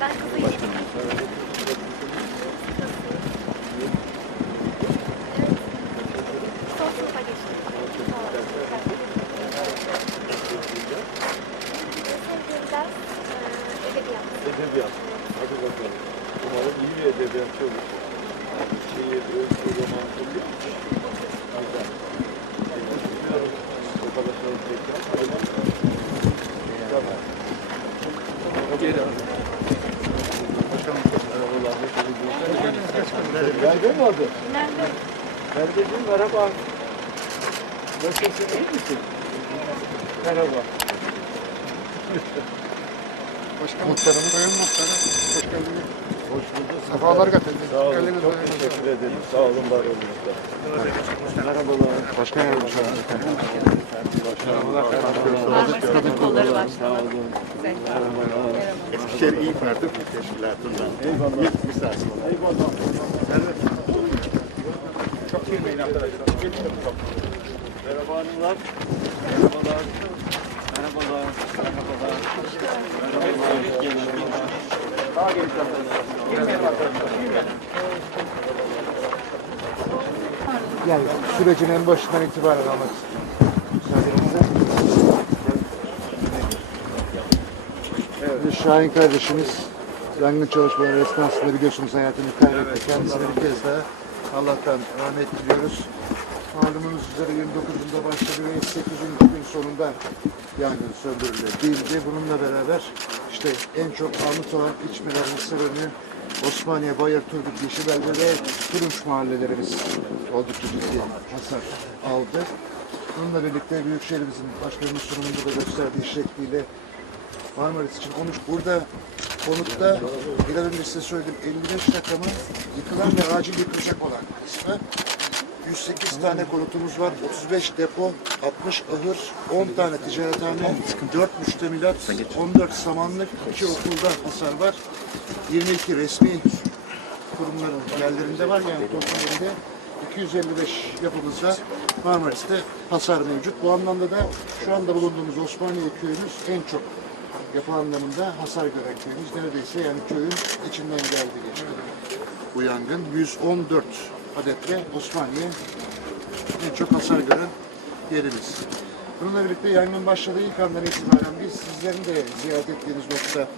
Ben ders eee, edebiyat. Hadi bakalım. Umarım iyi bir edebiyatçı olur. Şiir, öykü, roman okuyor? Güzel. Bilmiyorum. Bakalım tekrar. Tamam. Geri al. Bakalım. Merhabalar. Nerede mi adı? Nerede? Neredeciğim? Merhaba. Nasılsın? iyi misin? Merhaba. Başkanım. Muhtarımız. Sayın Muhtarım. Hoş geldiniz. Hoş bulduk. Sefalar getirdiniz. Sağ olun. Geldiniz Çok teşekkür ederim. Sağ olun. Var olun. Merhabalar. Başkan yardımcısı. Kadın kolları var. Sağ olun. Merhabalar. Eskişehir İyi Parti Teşkilatı'ndan. Eyvallah. İlk misafir. Eyvallah. Çok girmeyin arkadaşlar. Merhaba hanımlar. Merhabalar. Merhabalar. Merhabalar. Merhabalar. Daha geniş arkadaşlar. Girmeyin arkadaşlar. Yani sürecin en başından itibaren almak müsaadenizle. Evet. Şahin kardeşimiz yangın çalışmaları esnasında biliyorsunuz hayatını kaybetti. Kendisine bir kez daha Allah'tan rahmet diliyoruz. Malumunuz üzere 29'unda başladı ve 8. gün sonunda yangın söndürülebildi. Bununla beraber işte en çok anıt olan içmelerin sırrını Osmaniye, Bayır, Turgut, Yeşilbelde ve Turunç mahallelerimiz oldukça ciddi hasar aldı. Bununla birlikte Büyükşehirimizin başkanımız sunumunda da gösterdiği şekliyle Marmaris için 13 burada konutta biraz önce size söyledim 55 rakamı yıkılan ve acil yıkılacak olan kısmı 108 tane konutumuz var, 35 depo, 60 ahır, 10 tane ticarethane, 4 müştemilat, 14 samanlık, 2 okulda hasar var. 22 resmi kurumların yerlerinde var yani toplumunda 255 yapımızda Marmaris'te hasar mevcut. Bu anlamda da şu anda bulunduğumuz Osmaniye köyümüz en çok yapı anlamında hasar gören köyümüz. Neredeyse yani köyün içinden geldi geçti. Bu yangın 114 adetle Osmaniye en çok hasar gören yerimiz. Bununla birlikte yangın başladığı ilk andan itibaren biz sizlerin de ziyaret ettiğiniz nokta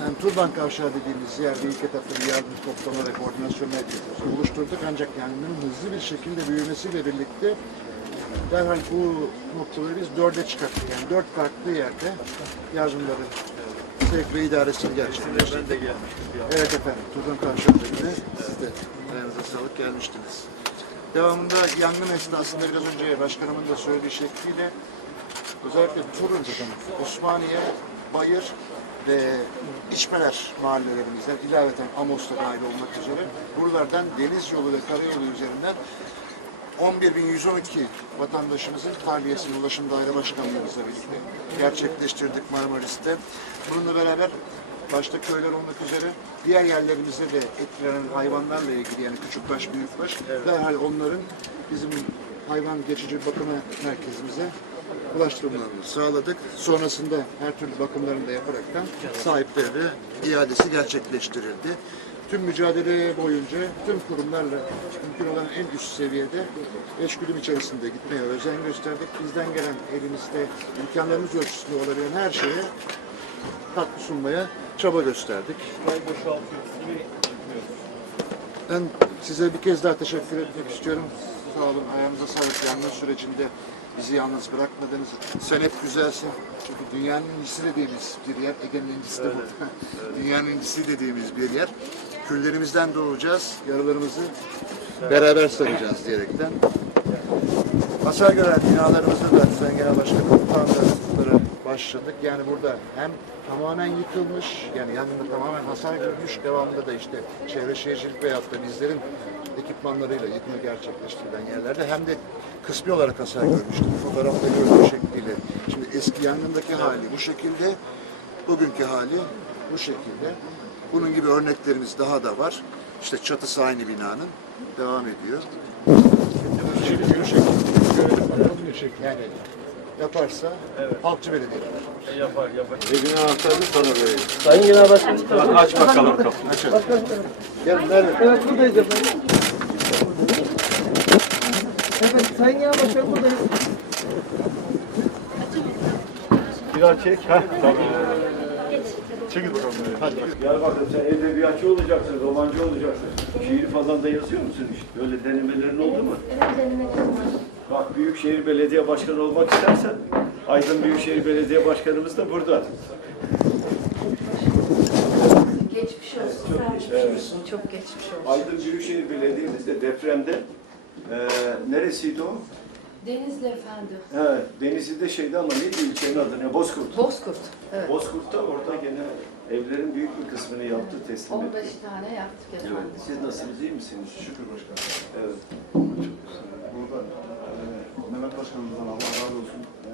yani Turban Kavşağı dediğimiz yerde ilk etapta bir yardım toplama ve koordinasyon merkezimizi oluşturduk. Ancak yangının hızlı bir şekilde büyümesiyle birlikte derhal bu noktaları biz dörde çıkarttık. Yani dört farklı yerde yardımları sevk ve idaresini gerçekleştirdik. Ben de gelmiştim. Evet efendim, Turban Kavşak'ta siz de ayağınıza sağlık gelmiştiniz. Devamında yangın esnasında biraz önce başkanımın da söylediği şekliyle özellikle Turunç, Osmaniye, Bayır ve İçmeler mahallelerimizden ilaveten Amos'ta dahil olmak üzere buralardan deniz yolu ve karayolu üzerinden 11.112 vatandaşımızın tahliyesini Ulaşım Daire Başkanlığımızla birlikte gerçekleştirdik Marmaris'te. Bununla beraber başta köyler olmak üzere diğer yerlerimizde de etkilenen hayvanlarla ilgili yani küçükbaş, büyükbaş derhal onların bizim hayvan geçici bakımı merkezimize ulaştırmalarını sağladık. Sonrasında her türlü bakımlarını da yaparaktan sahiplerine iadesi gerçekleştirildi. Tüm mücadele boyunca tüm kurumlarla mümkün olan en üst seviyede eşgüdüm içerisinde gitmeye özen gösterdik. Bizden gelen elimizde imkanlarımız ölçüsünde olabilen her şeye katkı sunmaya çaba gösterdik. Ben size bir kez daha teşekkür etmek istiyorum. Sağ olun, ayağınıza sağlık. Yangın sürecinde bizi yalnız bırakmadınız. Sen hep güzelsin. Çünkü dünyanın incisi dediğimiz bir yer, Ege'nin incisi de bu. dünyanın incisi dediğimiz bir yer. Küllerimizden doğacağız, yaralarımızı beraber saracağız diyerekten. Hasar gören binalarımızda da Sayın Genel Başkanım başladık. Yani burada hem tamamen yıkılmış, yani yangında tamamen hasar görmüş, devamında da işte çevre şehircilik veyahut da bizlerin ekipmanlarıyla yıkımı gerçekleştirilen yerlerde hem de kısmi olarak hasar görmüştük. Fotoğrafta gördüğü şekliyle. Şimdi eski yangındaki hali bu şekilde, bugünkü hali bu şekilde. Bunun gibi örneklerimiz daha da var. İşte çatısı aynı binanın devam ediyor. Yani yaparsa halkçı belediyeler. Yapar yapar. Evin anahtarını sana vereyim. Sayın Genel Başkanım. Aç bakalım kapıyı. Gel nerede? Evet buradayız efendim. Evet Sayın Genel Başkanım buradayız. Biraz çek. Heh, tamam. Çekil bakalım. Hadi. Gel bakalım sen edebiyatçı olacaksın, romancı olacaksın. Şiir falan da yazıyor musun işte? Öyle denemelerin oldu mu? Bak Büyükşehir Belediye Başkanı olmak istersen Aydın Büyükşehir Belediye Başkanımız da burada. Geçmiş olsun. Evet. Çok geçmiş olsun. Aydın Büyükşehir Belediye'miz de depremde eee neresiydi o? Denizli efendi. Evet, Denizli'de şeyde ama neydi ilçenin adı ne? Bozkurt. Bozkurt. Evet. Bozkurt'ta orada gene evlerin büyük bir kısmını yaptı, teslim 15 etti. tane yaptık Evet. efendim. Siz nasılsınız, iyi misiniz? Şükür başkanım. Evet. Burada e, Mehmet Başkanımızdan Allah razı olsun. E,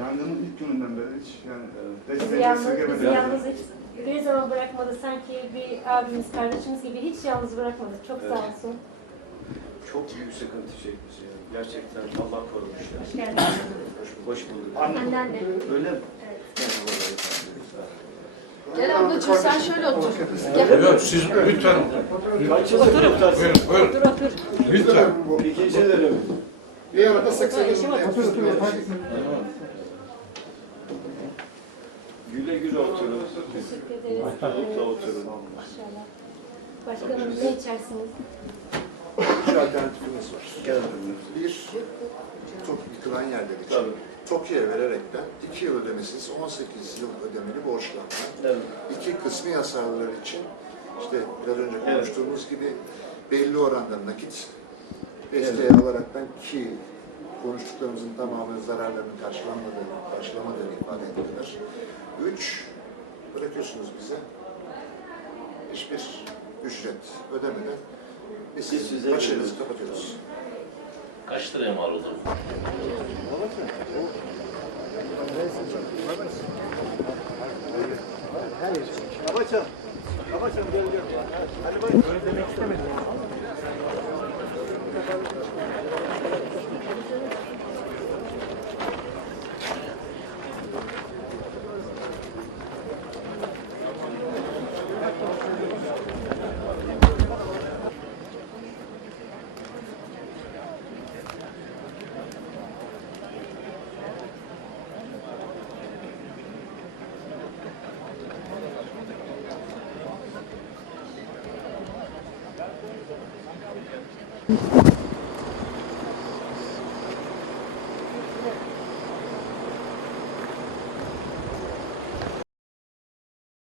yangının ilk gününden beri hiç yani e, Bizi desteğini yalnız, bizi esirgemedi. yalnız hiç bir zaman bırakmadı. Sanki bir abimiz, kardeşimiz gibi hiç yalnız bırakmadı. Çok sağ Evet. olsun. Çok büyük sıkıntı çekmiş yani. Gerçekten Allah korumuş yani. Hoş bulduk. Anneanne. Öyle mi? Gel ablacığım sen şöyle otur. Gel. Evet siz lütfen muhtarsın? buyurun buyurun. Lütfen. İkinci dönemi. Bir arada 80 yılında yapıyoruz. Güle güle oturun. Teşekkür ederiz. Mutlu oturun. İnşallah. Başkanım ne içersiniz? İki alternatifimiz var. Bir, çok yıkılan yerler için. Tabii. TOKİ'ye vererekten 2 yıl ödemesiz 18 yıl ödemeli borçlanma. Evet. İki kısmi hasarlar için işte biraz önce Evet. konuştuğumuz gibi belli oranda nakit desteği alaraktan ki konuştuklarımızın tamamı zararlarının karşılanmadığını, karşılamadığını ifade ettiler. Üç, bırakıyorsunuz bize hiçbir ücret ödemeden biz Biz size veriyoruz. kapatıyoruz. Kaç liraya mal olur? Abaçan. Abaçan gel gel. Hadi bak. Öyle demek istemedim.